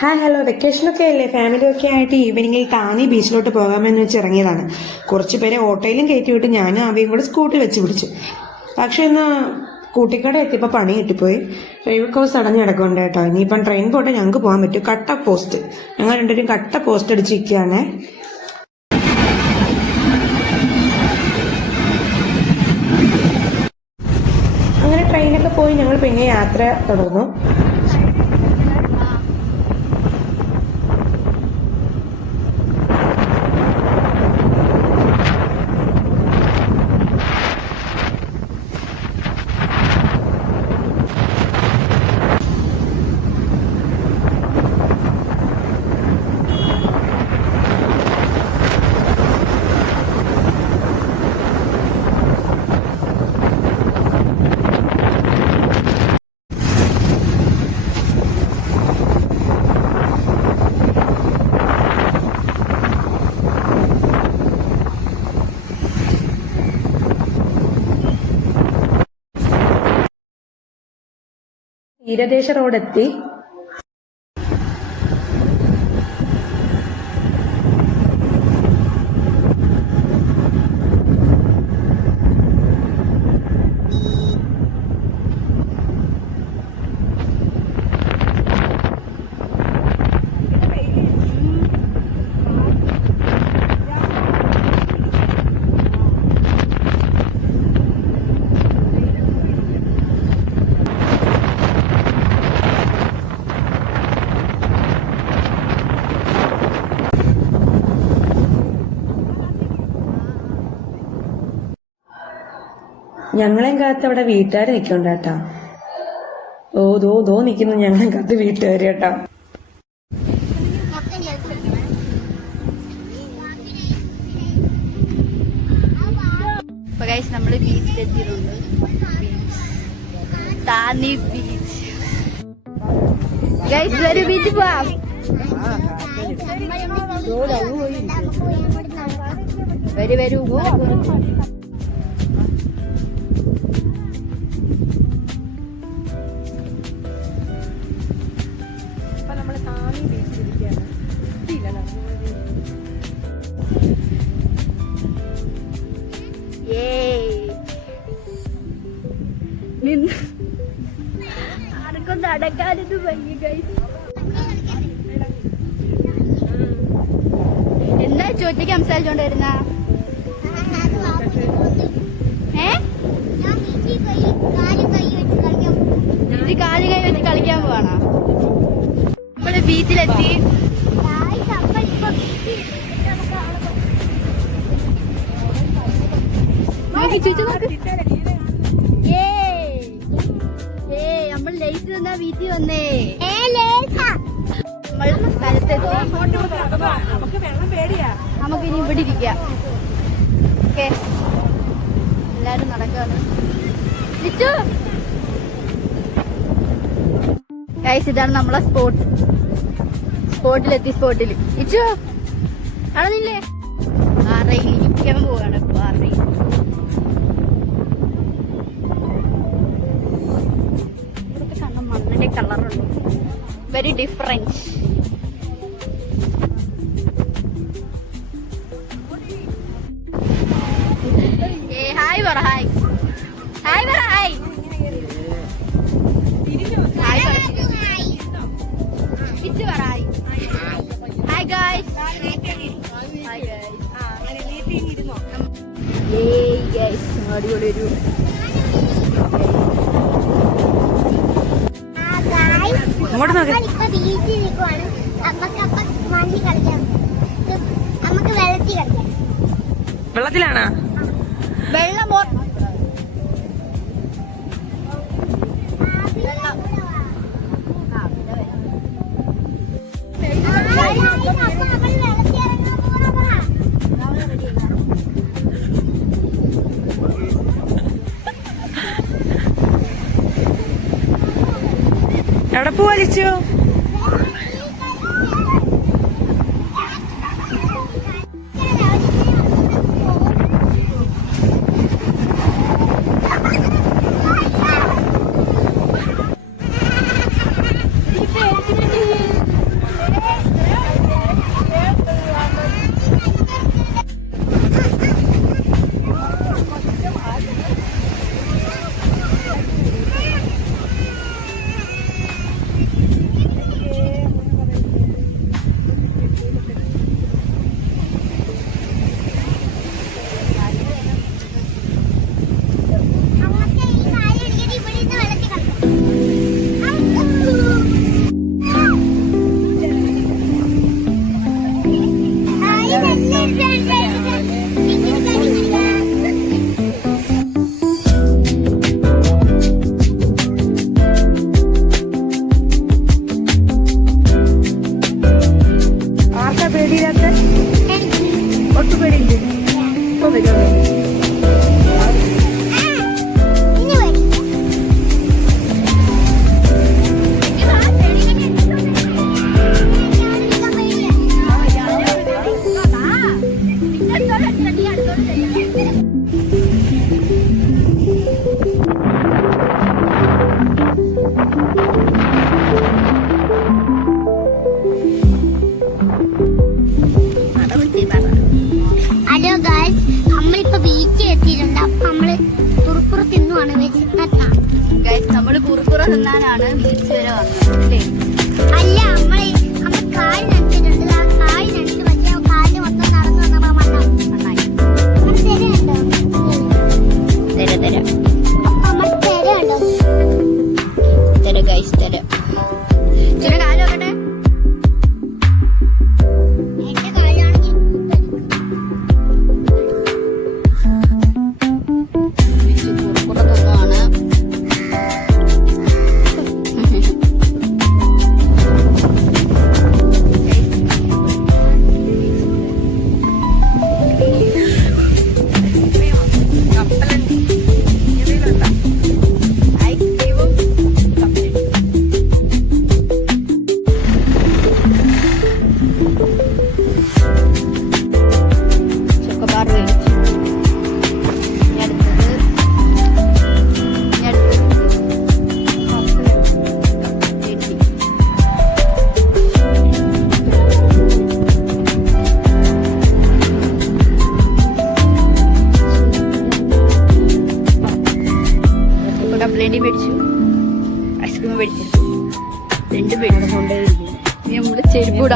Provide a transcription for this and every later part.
Hi hello വെക്കേഷനൊക്കെ അല്ലേ? Family ഒക്കെ ആയിട്ട് ഈവനിങ്ങിൽ താനി ബീച്ചിലോട്ട് പോകാമെന്ന് വെച്ച് ഇറങ്ങിയതാണ്. കുറച്ച് പേരെ ഓട്ടോയിലും കയറ്റി വിട്ട് ഞാനും അവയും കൂടെ സ്കൂട്ടി വെച്ച് പിടിച്ചു. പക്ഷെ ഇന്ന് കൂട്ടിക്കട എത്തിയപ്പോൾ പണി കിട്ടിപ്പോയി. റെയിൽവേ കോഴ്സ് അടഞ്ഞു കിടക്കുന്നുണ്ട് കേട്ടോ. ഇനിയിപ്പം ട്രെയിൻ പോട്ടെ ഞങ്ങൾക്ക് പോകാൻ പറ്റും. കട്ട പോസ്റ്റ് ഞങ്ങൾ രണ്ടുപേരും കട്ട പോസ്റ്റ് അടിച്ചിരിക്കുകയാണേ അങ്ങനെ ട്രെയിനൊക്കെ പോയി ഞങ്ങൾ പിന്നെ യാത്ര തുടർന്നു. തീരദേശ റോഡെത്തി ഞങ്ങളെയും കാത്ത് അവിടെ വീട്ടുകാർ നിൽക്കണ്ട കേട്ടാ. ഓ ദോ ദോ നിൽക്കുന്നു ഞങ്ങളെയും കാത്ത് വീട്ടുകാർ കേട്ടാ. താന്നി ബീച്ച് പോവാം. വരൂ വരൂ നിന്ന് ആർക്കും നടക്കാനിത് വയ്യ ഗൈസ് എന്താ ചോറ്റയ്ക്ക് സംസാരിച്ചോണ്ട് വരുന്ന കാൽ കൈ വെച്ച് കളിക്കാൻ പോവാണോ? നമ്മൾ ബീച്ചിലെത്തി. നോക്കി നോക്ക്. തന്നാ ബീച്ചിൽ വന്നേ. നമ്മൾ സ്ഥലത്തെത്തി. നമുക്ക് ഇനി ഇവിടെ ഇരിക്കാം. ഓക്കെ. എല്ലാരും നടക്കാണ്. ലിച്ചു. ഗൈസ് ഇതാണ് നമ്മളെ സ്പോട്ട് സ്പോട്ടിലെത്തി സ്പോട്ടിൽ ഇച്ചു കാണുന്നില്ലേ പാറയിൽ ഇരിക്കാൻ പോവാണ്. ഡിഫറെന്റ് ഏ ഹായ് പറ ഹായ്. ഹായ് പറ ഹായ്. ഇച്ച് പറ hi. Hi guys hi guys hey guys അടിപൊളി ഒരു അങ്ങോട്ട് നോക്ക്. നിൽക്കുവാണ് നമുക്ക് അപ്പൊ മണ്ണിൽ കളിക്കാം. നമുക്ക് വെള്ളത്തിൽ കളിക്കാം. വെള്ളത്തിലാണോ? വെള്ളം എവിടെ പോവാ ലിച്ചു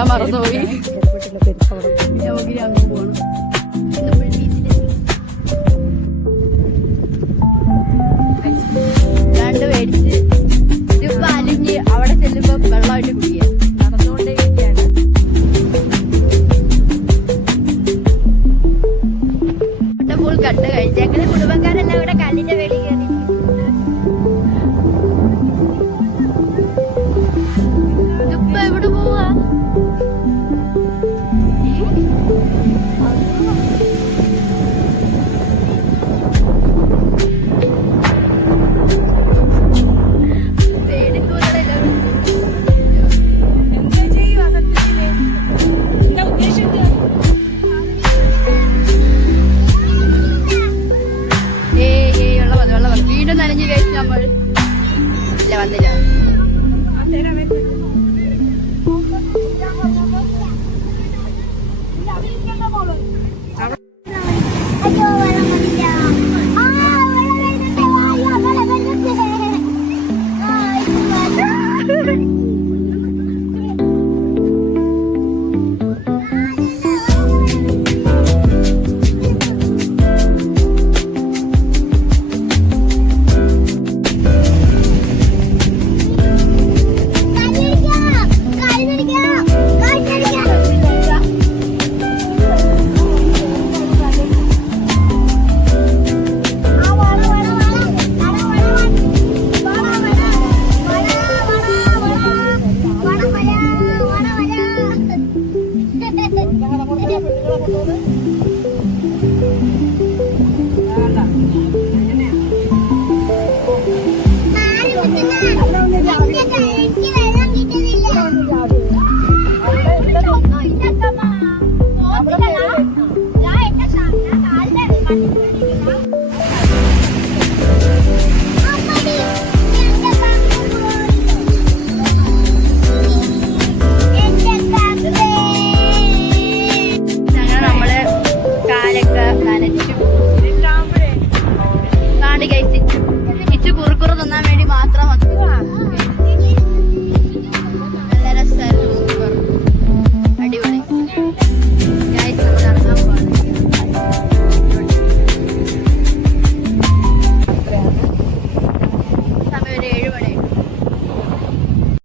മേടിച്ചു നമ്മൾ I do.